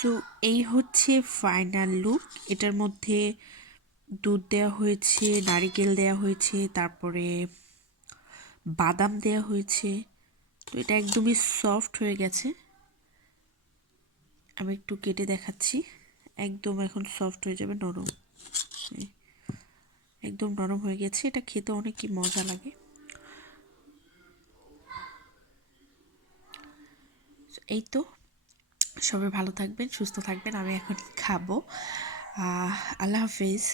So এই হচ্ছে final look. এটার মধ্যে দুধ দেওয়া হয়েছে, নারিকেল দেওয়া হয়েছে, তারপরে বাদাম দেওয়া হয়েছে। তো এটা একদমই সফট হয়ে গেছে। আমি একটু কেটে দেখাচ্ছি। একদম এখন সফট হয়ে যাবে, নরম। একদম নরম হয়ে গেছে। এটা খেতে অনেক কি মজা লাগে। এই তো, সবাই ভালো থাকবেন, সুস্থ থাকবেন। আমি এখন খাবো। আল্লাহ হাফিজ।